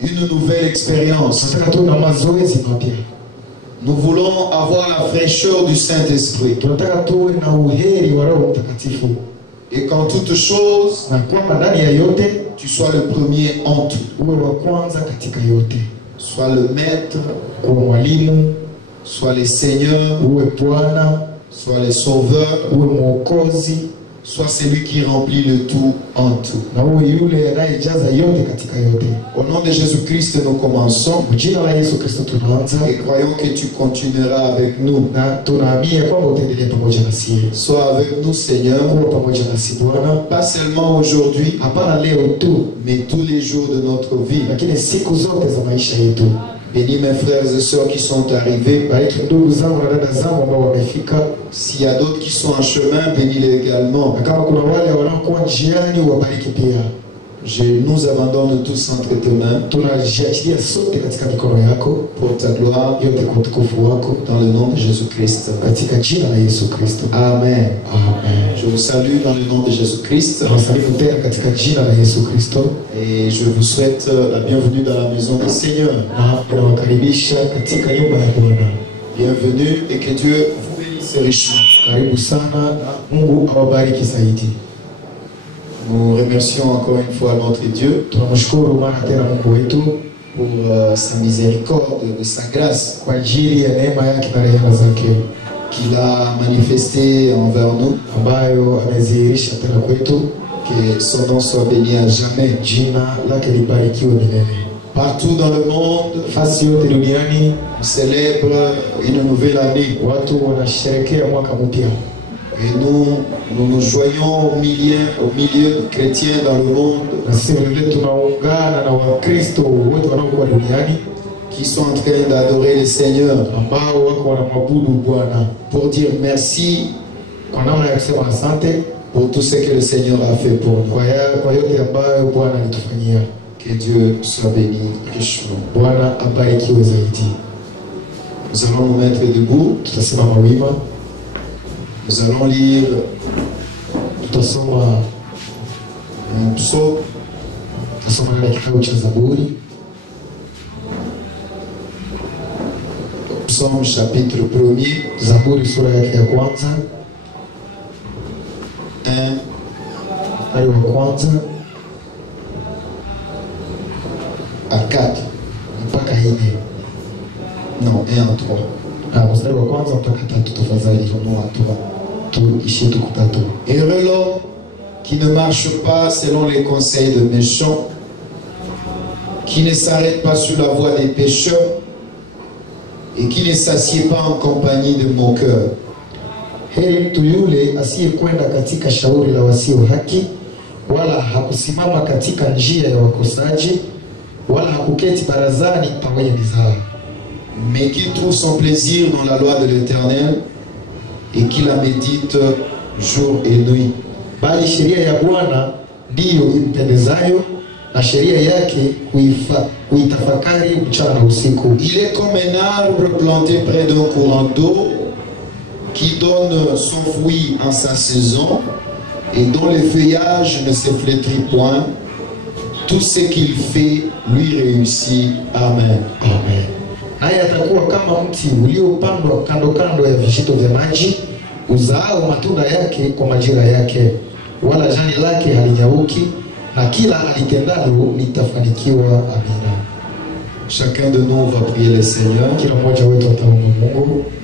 Une nouvelle expérience. Nous voulons avoir la fraîcheur du Saint-Esprit. Et qu'en toutes choses, tu sois le premier en tout. Sois le maître, sois le Seigneur, sois le Sauveur, sois celui qui remplit le tout en tout. Au nom de Jésus-Christ, nous commençons et croyons que tu continueras avec nous. Sois avec nous, Seigneur, pas seulement aujourd'hui, mais tous les jours de notre vie. Bénis mes frères et sœurs qui sont arrivés. S'il y a d'autres qui sont en chemin, bénis-les également. Nous abandonnons tous entre tes mains pour ta gloire, dans le nom de Jésus-Christ. Amen. Je vous salue dans le nom de Jésus-Christ. Et je vous souhaite la bienvenue dans la maison du Seigneur. Bienvenue et que Dieu vous bénisse richement. Nous remercions encore une fois notre Dieu pour sa miséricorde, de sa grâce qu'il a manifesté envers nous. Que son nom soit béni à jamais. Partout dans le monde, on célèbre une nouvelle année. Et nous joignons au milieu de chrétiens dans le monde qui sont en train d'adorer le Seigneur pour dire merci pour tout ce que le Seigneur a fait pour nous. Que Dieu soit béni richement. Nous allons nous mettre debout. Nous allons lire un psaume. Psaume chapitre 1er. 1 à 4. Non, 1 à 3. Heureux l'homme qui ne marche pas selon les conseils de méchants, qui ne s'arrête pas sur la voie des pécheurs et qui ne s'assied pas en compagnie de moqueurs. Heri mtu yule asiyekwenda katika shauri la wasio haki, wala hakusimama katika njia ya wakosaji, wala hakuketi barazani pa wenye mizaa. Mais qui trouve son plaisir dans la loi de l'Éternel et qui la médite jour et nuit. Bali sheria ya Bwana ndiyo impendezayo, na sheria yake huitafakari mchana na usiku. Il est comme un arbre planté près d'un courant d'eau qui donne son fruit en sa saison et dont le feuillage ne se flétrit point. Tout ce qu'il fait lui réussit. Amen. Amen. Naye atakuwa kama mti uliopandwa kando kando ya vijito vya maji, uzaao matunda yake kwa majira yake, wala jani lake halinyauki, na kila alitendalo litafanikiwa. Amina. Chacun de nous va prier le Seigneur.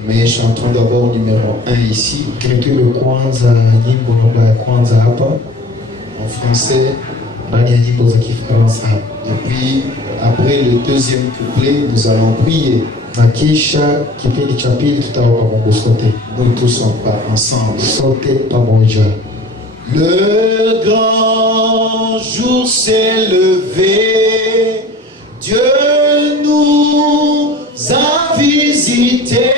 Mais chantons d'abord numéro 1 ici. En français. Et puis, après le deuxième couplet, nous allons prier. Nous tous ensemble. Le grand jour s'est levé, Dieu nous a visités.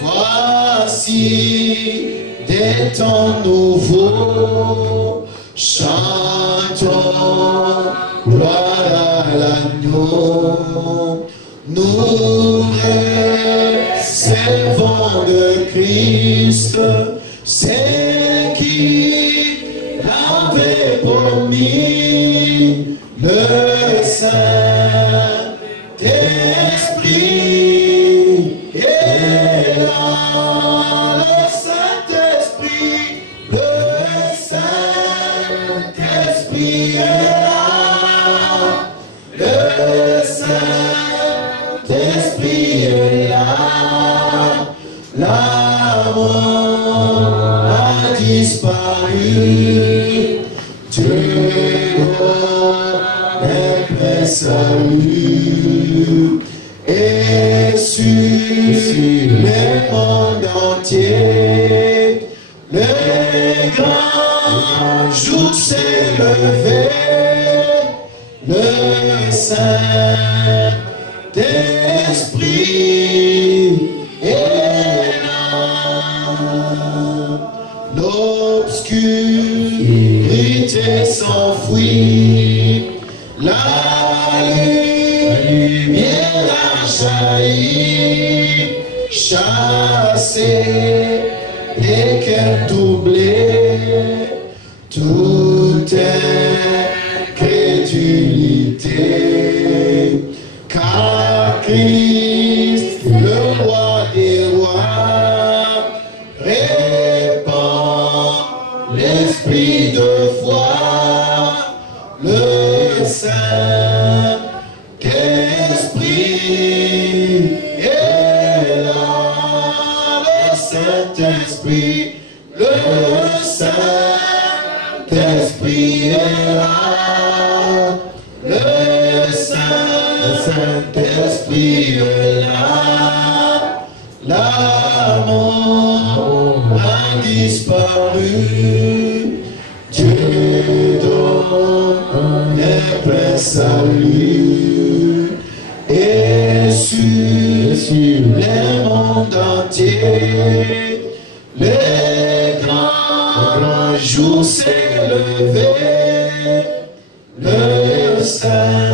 Voici des temps nouveaux, chantons gloire à l'agneau. Nous recevons de Christ c'est qui l'avait promis. Le Saint-Esprit est là. Le Saint-Esprit, le Saint-Esprit est là. Le Saint-Esprit est là. La mort a disparu. Dieu donne un plein salut. Et sur le monde entier, le grand jour s'est levé. Le Saint-Esprit est là. L'obscurité s'enfuit, la lumière a jailli, chassé les cœurs doublés, toute incrédulité, car Christ, le roi des rois, répand l'esprit de foi. Le Saint-Esprit est là. Le Saint-Esprit, le Saint-Esprit est là. Le Saint-Esprit est là. La mort a disparu. Dieu donne un plein salut. Et sur le monde entier, le grand jour s'est levé. Le Saint-Esprit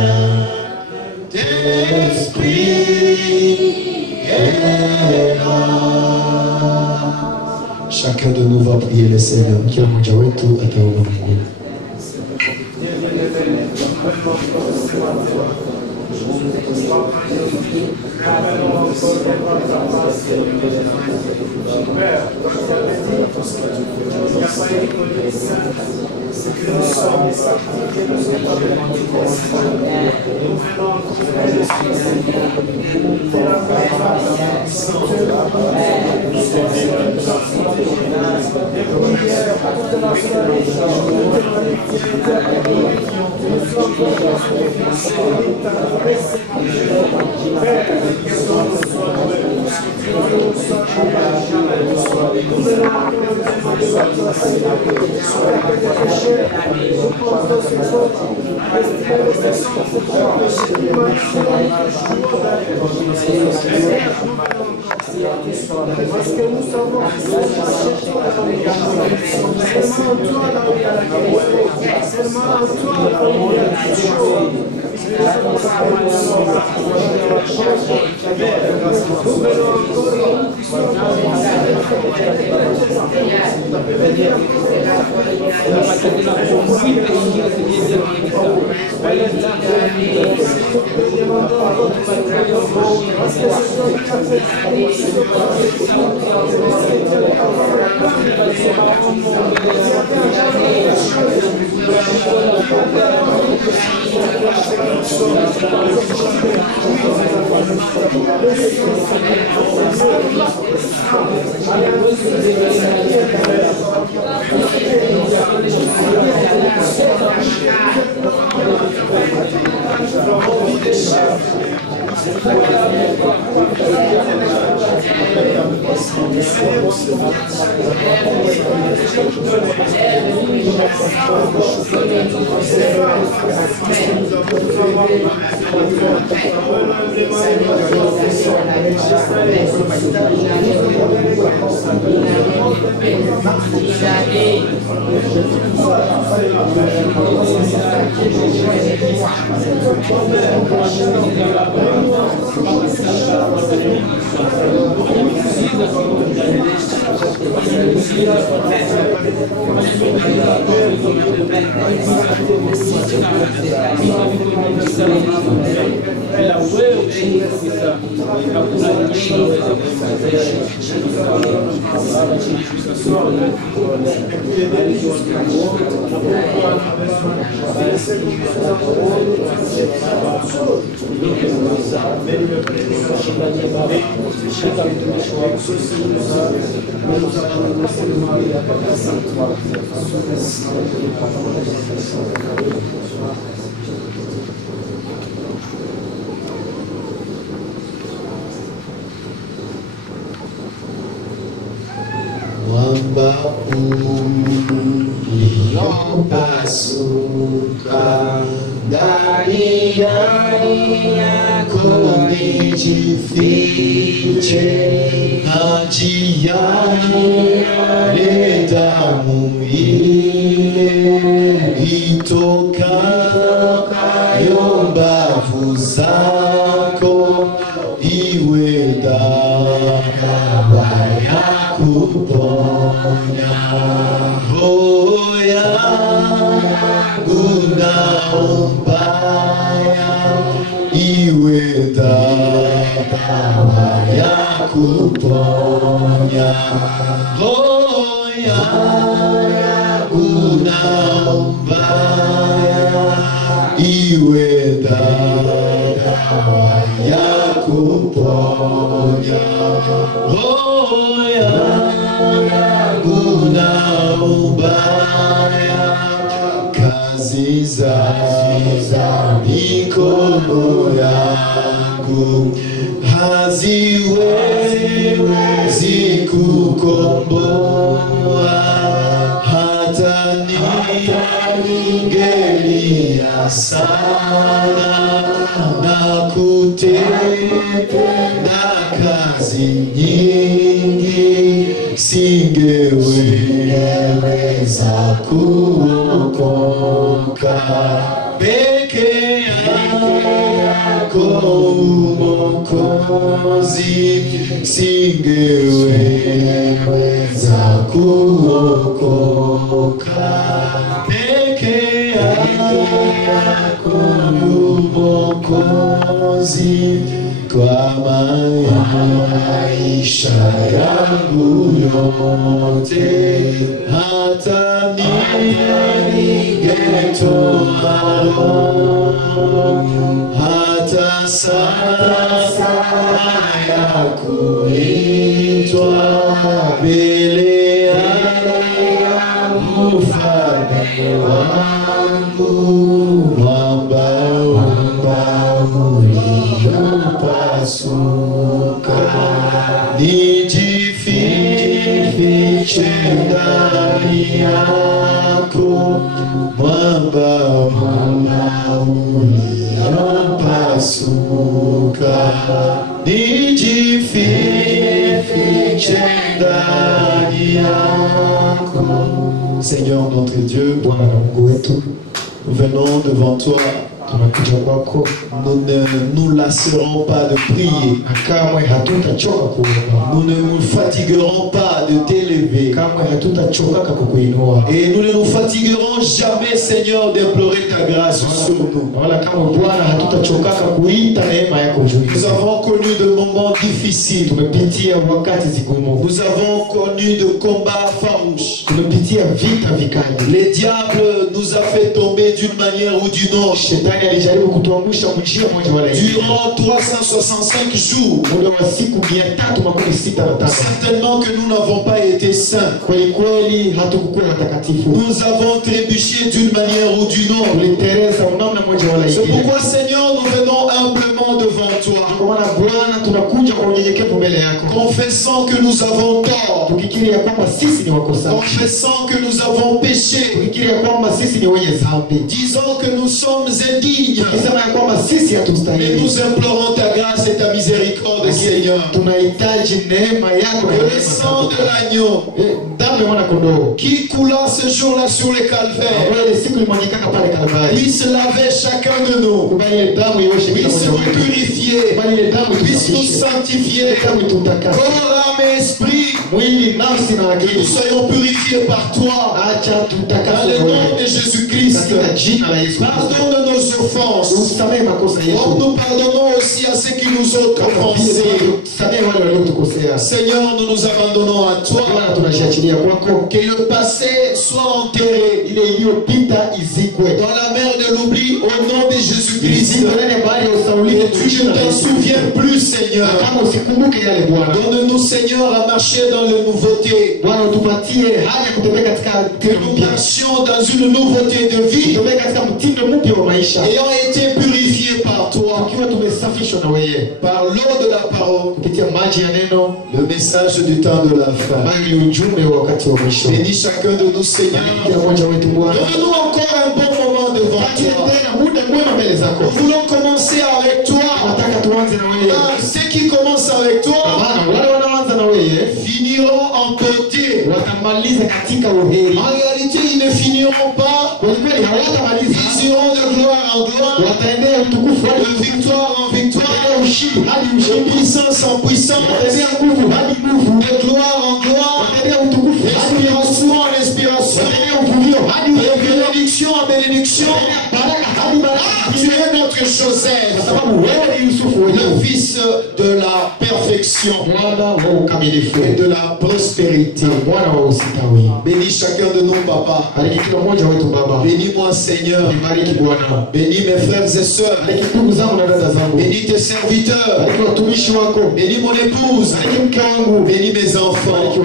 est là. Chacun de nous va prier le Seigneur. Kila mmoja wetu ataomba Mungu. Parce que nous savons que seulement toi là où il y a la guérison, seulement toi là où il y a la chose. Mwamba uliopasuka ndani yako nijifiche, maji yale damu ile itokayo mbavu zako iwe dawa ya kuponya roho yangu, naomba iwe dawa ya kuponya roho yangu, naomba iwe dawa ya kuponya roho yangu, naomba kazi za mikono yangu haziwezi kukomboa, hata ningelia sana na kutenda kazi nyingi, singeweza kuokoka. Peke yako Mwokozi, singeweza kuokoka. Peke yako Mwokozi, kwa maisha yangu yote, hata ningetoa hata sasa ya kuitwa mbele ya Mfalme wangu, mwamba uliopasuka, nijifiche ndani yako, mwamba uliopasuka, nijifiche ndani yako. Seigneur notre Dieu, nous venons devant toi. Nous ne nous lasserons pas de prier. Nous ne nous fatiguerons pas de t'élever. Et nous ne nous fatiguerons jamais, Seigneur, d'implorer ta grâce sur nous. Nous avons connu de moments difficiles. Nous avons connu de combats farouches. Les diables nous a fait tomber d'une manière ou d'une autre. Durant 365 jours, certainement que nous n'avons pas été saints. Nous avons trébuché d'une manière ou d'une autre. C'est pourquoi, Seigneur, nous venons humblement devant toi, confessant que nous avons tort, confessant que nous avons péché, disons que nous sommes indignes, mais nous implorons ta grâce et ta miséricorde, Seigneur. Que le sang de l'agneau qui coula ce jour-là sur le calvaire puisse laver chacun de nous, puisse nous purifier, puisse nous sanctifier. Corps, âme et esprit. Que nous soyons purifiés par toi. Dans le nom de Jésus-Christ. Pardonne nos offenses. Comme nous pardonnons aussi à ceux qui nous ont offensés. Seigneur, nous nous abandonnons à toi. Que le passé soit enterré dans la mer de l'oubli au nom de Jésus-Christ. Et tu ne t'en souviens plus, Seigneur. Donne-nous, Seigneur, à marcher dans la nouveauté. Que nous marchions dans une nouveauté de vie, ayant été purifiés par toi, par l'eau de la parole, le message du temps de la fin. Bénis chacun de nous, Seigneur. Donne-nous encore un bon moment devant toi. Nous voulons commencer avec toi. Ceux qui commencent avec toi finiront en côté. En réalité, ils ne finiront pas. Ils iront de gloire en gloire, de victoire en victoire, de puissance en puissance, de gloire en gloire, d'inspiration en inspiration, de bénédiction en bénédiction. Tu es notre Joseph, le fils de la perfection et de la prospérité. Bénis chacun de nous, papa. Bénis-moi, Seigneur. Bénis mes frères et sœurs. Bénis tes serviteurs. Bénis mon épouse. Bénis mes enfants.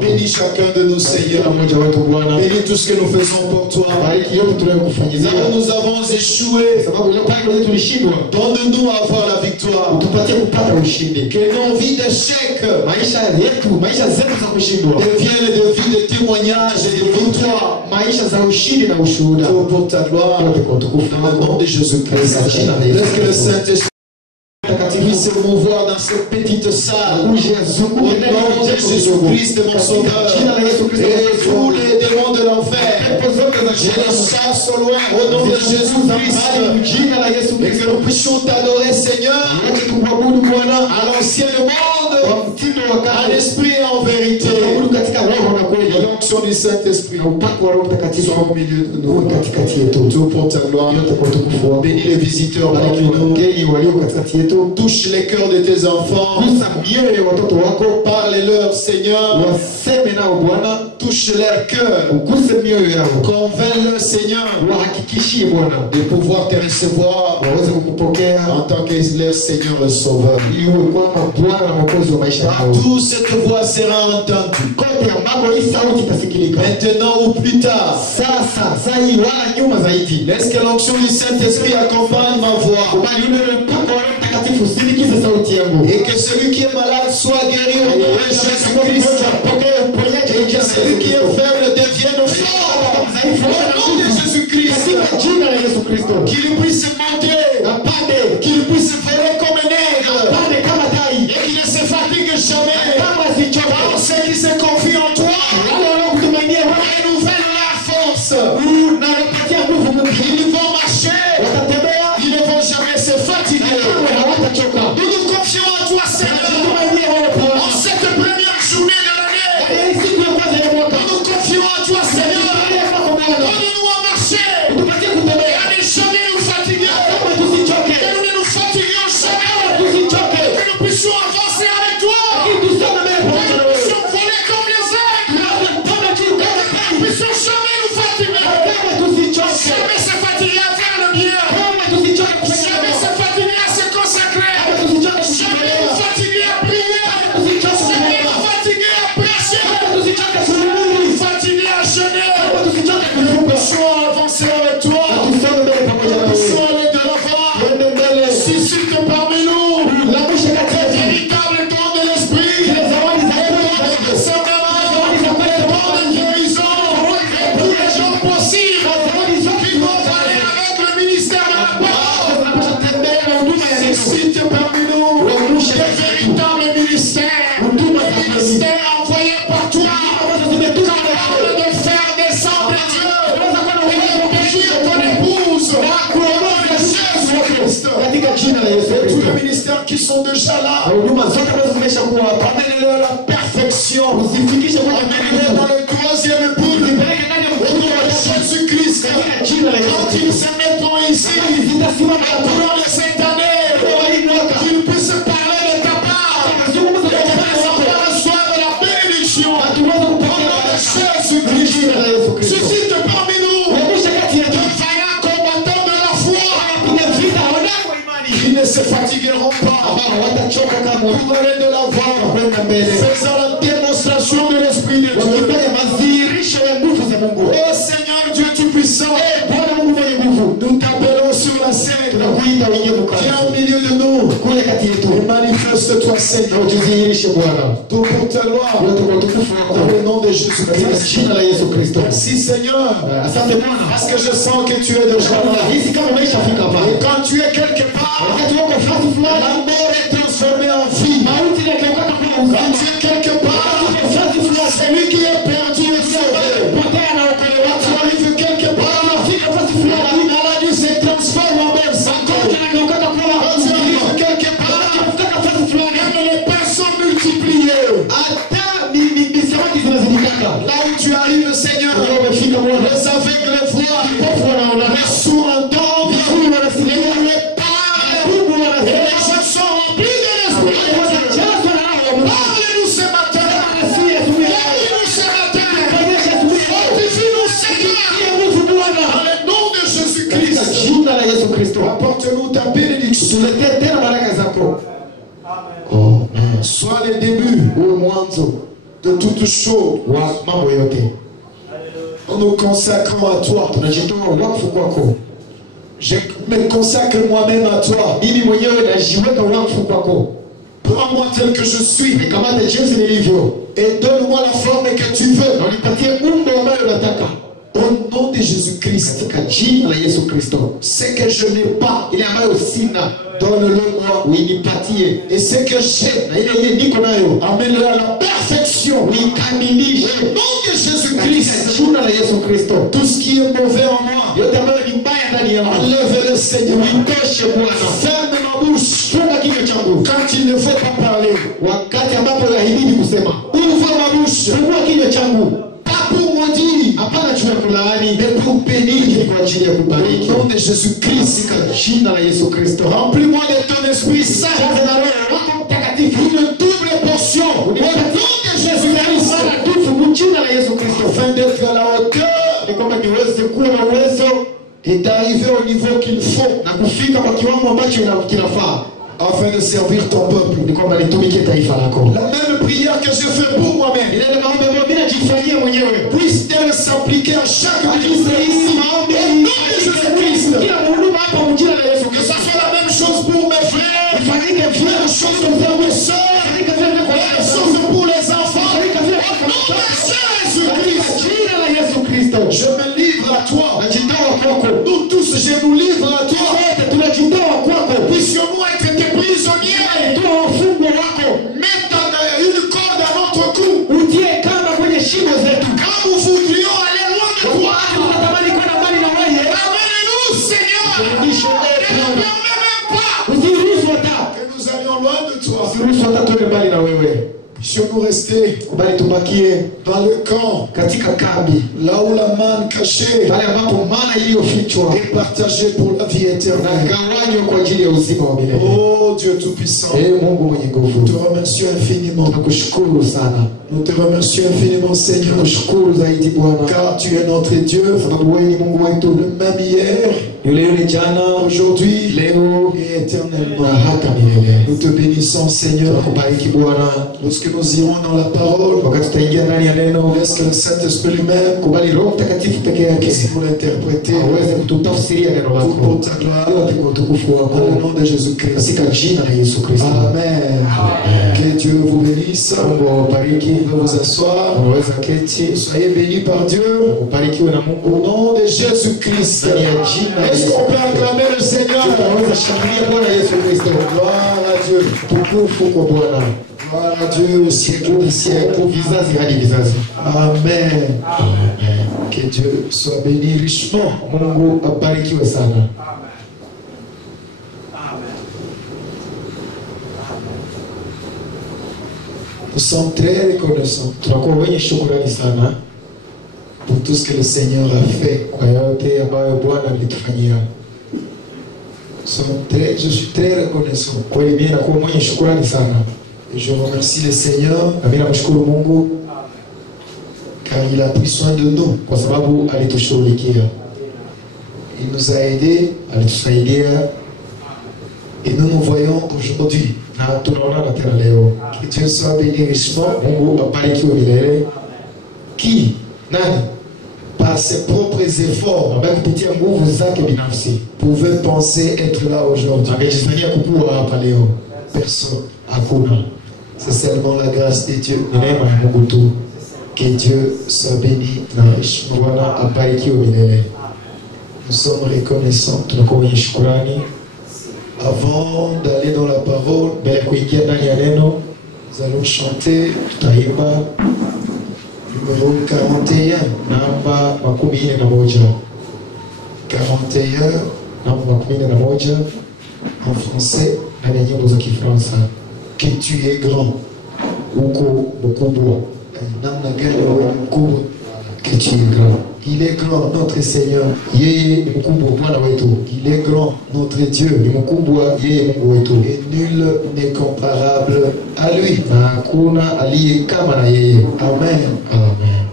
Bénis chacun de nous, Seigneur. Bénis tout ce que nous faisons pour toi. Nous avons échoué. Donne-nous à avoir la victoire. Que nos vies d'échec deviennent des vies de témoignage et de victoire. Pour ta gloire, dans le nom de Jésus-Christ. Laisse que le Saint-Esprit puisse se mouvoir dans cette petite salle. Au nom de Jésus-Christ, mon Sauveur. Et tous les démons de l'enfer, je les chasse au loin au nom de Jésus-Christ. Et que nous puissions t'adorer, Seigneur, à l'ancien monde, en esprit et en vérité. L'onction du Saint-Esprit soit au milieu de nous. Tout pour ta gloire. Bénis les visiteurs parmi nous. Touche les cœurs de tes enfants. Parle-leur, Seigneur. Touche leur cœur. Convainc-le, Seigneur, de pouvoir te recevoir en tant que leur Seigneur le Sauveur. Partout cette voix sera entendue. Maintenant ou plus tard. Laisse que l'onction du Saint-Esprit accompagne ma voix. Et que celui qui est malade soit guéri au nom de Jésus-Christ. Et que celui qui est faible devienne fort au nom de Jésus-Christ. Qu'il puisse monter, qu'il puisse voler comme un aigle, et qu'il ne se fatigue jamais. Car ceux qui se confient en toi renouvellent leur force. Ils vont marcher, ils ne vont jamais se fatiguer. Nous nous confions en toi, Seigneur, en cette première journée de l'année. Nous nous confions en toi, Seigneur. Donne-nous à marcher et à ne jamais nous fatiguer. Que nous ne nous fatiguions jamais. Que nous puissions avancer avec toi. Que nous puissions voler comme les aigles. Que nous puissions jamais nous fatiguer. Jamais se fatiguer à faire le bien. Jamais se fatiguer à se consacrer. Jamais nous fatiguer katika jina la Yesu Et tous Kristo. les ministères qui sont déjà là, Na huduma zote ambazo zimeshakuwa hapa, amenez-les à la perfection. usifikishe kwenye Amenez-les dans le troisième épouse. Zipeleke ndani ya Au nom mtume wa de Yesu. Jésus-Christ. Katika jina la Yesu Quand Kristo. ils se mettront ici, Zitasimama hapa. durant cette année, qu'ils puissent parler de ta part. Wazungumze Et kwa que upande les wako. enfants reçoivent la bénédiction. Na tuweze Au kupokea nom de baraka. Jésus-Christ. Jina la Yesu Kristo. Suscite parmi nous Uamshe kati yetu. de vaillants combattants de la foi Piga vita hodari wa imani. qui ne se fatigueront pas Ambao hawatachoka kamwe. pour aller de l'avant, Kwenda mbele. faisant la démonstration de l'Esprit de Dieu. Wakifanya madhihirisho ya nguvu za Mungu. Oh Seigneur Dieu Tout-Puissant, Bwana Mungu mwenye nguvu. nous t'appelons sur la scène. Tunakuita uingie Viens mkati. au milieu de nous Kule kati yetu. et manifeste-toi, Na Seigneur, ujidhihirishe Bwana. tout pour ta gloire, Yote kwa utukufu wako. dans le nom de Katika Jésus-Christ. jina la Yesu Kristo. Merci Seigneur, Asante Bwana. parce que je sens que tu es déjà là. Nahisi kama umeshafika Et pale. quand tu es quelque part, Wakati wako fasi fulani, la mort est transformée en vie. mauti inageuka kuwa Quand uzima. tu es quelque part, Fasi fulani, celui qui est perdu est sauvé. potea na okolewa. Quand tu arrives quelque part, Fasi fulani, la maladie se transforme en bonne santé. inageuka kuwa Quand tu arrives quelque part, Ukifika fasi fulani, même les pains sont multipliés. hata ni samaki zinazidikana. Là où tu arrives, Seigneur, Wewe umefika Bwana. les aveugles voient, Vipofu wanaona. les sourds entendent, Viziwi wanasikia. les muets parlent, Bubu et wanasikia. les gens sont remplis de l'Esprit. Wanajazwa na Roho wa Mungu. Parle-nous ce matin. Wanasikia asubuhi ya leo. Parle-nous ce matin. Onyesha asubuhi ya leo. Fortifie-nous, Seigneur. Sikia nguvu Bwana. Dans le nom de Katika Jésus-Christ, jina la Yesu Kristo. apporte-nous ta bénédiction. Tuletee tena baraka zako. Sois le début Uwe mwanzo de toutes choses wa mambo yote. en nous consacrant à toi. Tunajitoa wakfu kwako. Je me consacre moi-même à toi. Mimi mwenyewe najiweka wakfu kwako. Prends-moi tel que je suis Nikamate jinsi nilivyo. et donne-moi la forme que tu veux. Na unipatie umbo ambayo unataka. Au nom de Jésus-Christ, Katika jina la Yesu Kristo. ce que je n'ai pas, Ile ambayo sina, donne-le-moi. uinipatie. Et ce que j'ai, Na ile yenye niko nayo, amène-le à la perfection. uikamilishe. Au nom de Katika Jésus-Christ, jina la Yesu Kristo. tout ce qui est mauvais en moi, Yote ambayo ni mbaya ndani yangu, enlève-le, Seigneur. uitoshe Bwana. Ferme ma bouche Funga kinywa changu. quand il ne faut pas parler. Wakati ambapo inahibidi kusema, Ouvre ma bouche, fungua kinywa changu. pas pour maudire, Hapana juu ya kulaani, mais pour bénir. ni kwa ajili ya kubariki. Au nom de Jésus-Christ, Katika jina la Yesu Kristo. remplis-moi de ton Esprit Saint, Jaza na Roho wako Mtakatifu. une double portion. Au nom de Jésus-Christ, Mtakatifu kwa jina la Yesu Kristo. afin d'être à la hauteur Ni kwamba niweze kuwa na uwezo et d'arriver au niveau qu'il faut, na kufika kwa kiwango ambacho kinafaa, afin de servir ton peuple. ni kwamba nitumikie taifa lako. La même prière que je fais pour moi-même, Ile ni maombi ambayo mimi najifanyia mwenyewe. puisse-t-elle s'appliquer à chaque ministre ici. Maombi Au nom de Jésus-Christ, kila mhuduma hapa kwa jina la Yesu que Kristo. ça soit la même chose pour mes frères, Ifanyike la vile même chose pour mes soeurs, ifanyike vile kwa la même chose pour les enfants. ifanyike vile Au nom kwa de Jésus-Christ, jina la Yesu Kristo. je me livre à toi. Najitoa kwako. Nous tous, je nous livre à toi. Wote tunajitoa kwako. Puissions-nous être tes prisonniers. Toa wafungwa wako. Mets une corde à notre cou. Utie kamba kwenye shingo zetu. Quand nous voudrions aller loin de toi, Tunatamani kwenda mbali na wewe. ramène-nous, Seigneur. Turudishe Ne wewe. nous permets même pas Usiruhusu hata. que nous allions loin de toi. Usiruhusu hata tuende mbali na wewe. Puissions-nous rester Kubali tubakie dans le camp, katika kambi. là où la manne cachée Pale ambapo mana iliyofichwa est partagée pour la vie éternelle. nagawanywa kwa ajili ya uzima wa milele. Oh Dieu Tout-Puissant, Ee Mungu mwenye nous te nguvu, remercions infiniment. tunakushukuru sana. Nous te remercions infiniment, Seigneur, Tunakushukuru zaidi Bwana, car tu es notre Dieu, sababu wewe ni Mungu le wetu, même hier, yule yule jana, aujourd'hui leo et na éternellement. hata milele. Nous te bénissons, Seigneur, Tunakubariki Bwana, lorsque nous irons dans la parole, wakati tutaingia ndani ya neno, laisse que le Saint-Esprit lui-même kubali Roho Mtakatifu peke yake puisse nous l'interpréter aweze kututafsiria neno pour lako ta gloire, yote kwa utukufu dans le wako, nom de Jésus-Christ. katika jina la Yesu Kristo. Amen. Que Dieu vous bénisse. Mungu awabariki. Vous pouvez vous asseoir. Unaweza keti. Soyez bénis par Dieu. Ubarikiwe na Au Mungu. nom de Jésus-Christ. Ndani ya jina la Est-ce Yesu qu'on peut Kristo. acclamer le Seigneur? Tunaweza shangilia Bwana Yesu Kristo. Gloire à Dieu. Tukufu kwa Bwana. Gloire à Dieu au siècle des siècles. Vizazi hadi vizazi. Amen. Que Dieu soit béni richement. Mungu abarikiwe sana. Nous sommes très reconnaissants Tunakuwa wenye shukrani sana pour tout ce que le Seigneur a fait. kwa yote ambayo Bwana alitufanyia. Je suis très reconnaissant. Kweli mimi nakuwa mwenye shukrani sana. Et je remercie le Seigneur Na mimi namshukuru Mungu car il a pris soin de nous. kwa sababu alitushughulikia. Il nous a aidés Alitusaidia et nous nous voyons aujourd'hui. na tunaonana tena leo. Que Dieu soit béni richement. Mungu abarikiwe milele. Qui, Nani par ses propres efforts, ambaye kupitia nguvu zake binafsi pouvait penser être là aujourd'hui? angejisaidia kukua hapa leo? Personne. Hakuna. C'est seulement la grâce de Dieu. Ni neema ya Mungu tu. Que Dieu soit béni Na richement. Bwana abarikiwe milele. Nous sommes reconnaissants. Tunakuwa wenye shukrani. Avant d'aller dans la parole, Mbele ya kuingia ndani ya neno, nous allons chanter tutaimba numéro 41. namba 41, namba 41 En français, ndani ya nyimbo za Kifaransa. que tu es grand. Uko mkubwa, Namna gani wewe ni mkubwa? que tu es grand. Il est grand, notre Seigneur. Yeye ni mkubwa, Bwana wetu. Il est grand, notre Dieu. Ni mkubwa yeye, Mungu wetu, Et nul n'est comparable à lui. na hakuna aliye kama na yeye. Amen. Amen.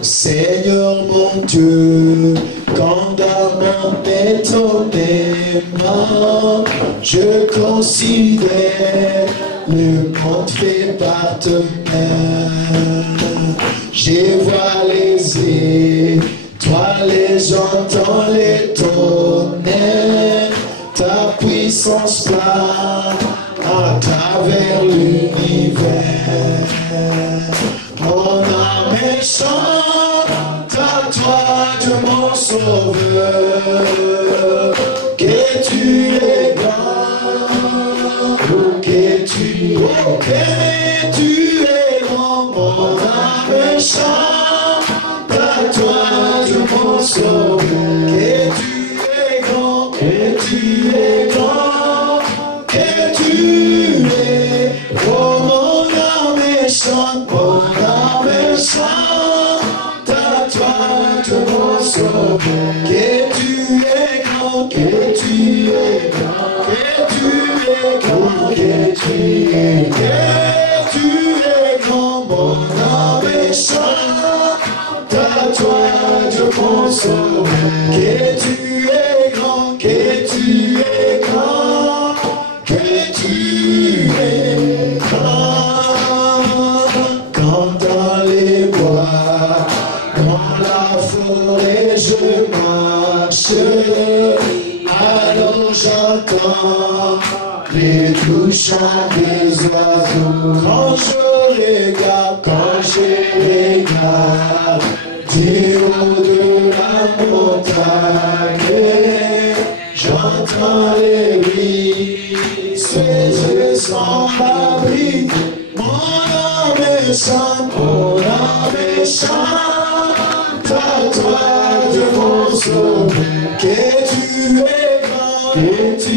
Seigneur mon Dieu, quand dans mon étonnement, je considère le monde fait par tes mains. Je vois les étoiles, j'entends les tonnerres, ta puissance plane à travers l'univers. Mon âme chante à toi, Dieu mon sauveur, que tu es grand, que tu es grand. Mon âme chante à toi, Dieu mon sauveur, que tu es grand, que tu es grand, que tu es. Oh, mon âme chante, mon âme chante à toi, Dieu mon sauveur, que tu es grand, que tu es grand, que tu es grand, que tu es grand, mon âme chante à toi, Dieu mon sauveur, que tu es grand, que tu es grand, que tu es grand. Quand dans les bois, dans la forêt je marche, alors j'entends les doux chants des oiseaux. Quand je regarde du haut de la montagne, j'entends les ruisseaux, je sens l'abri. Mon âme chante à toi, Dieu mon sauveur, que tu es grand, que tu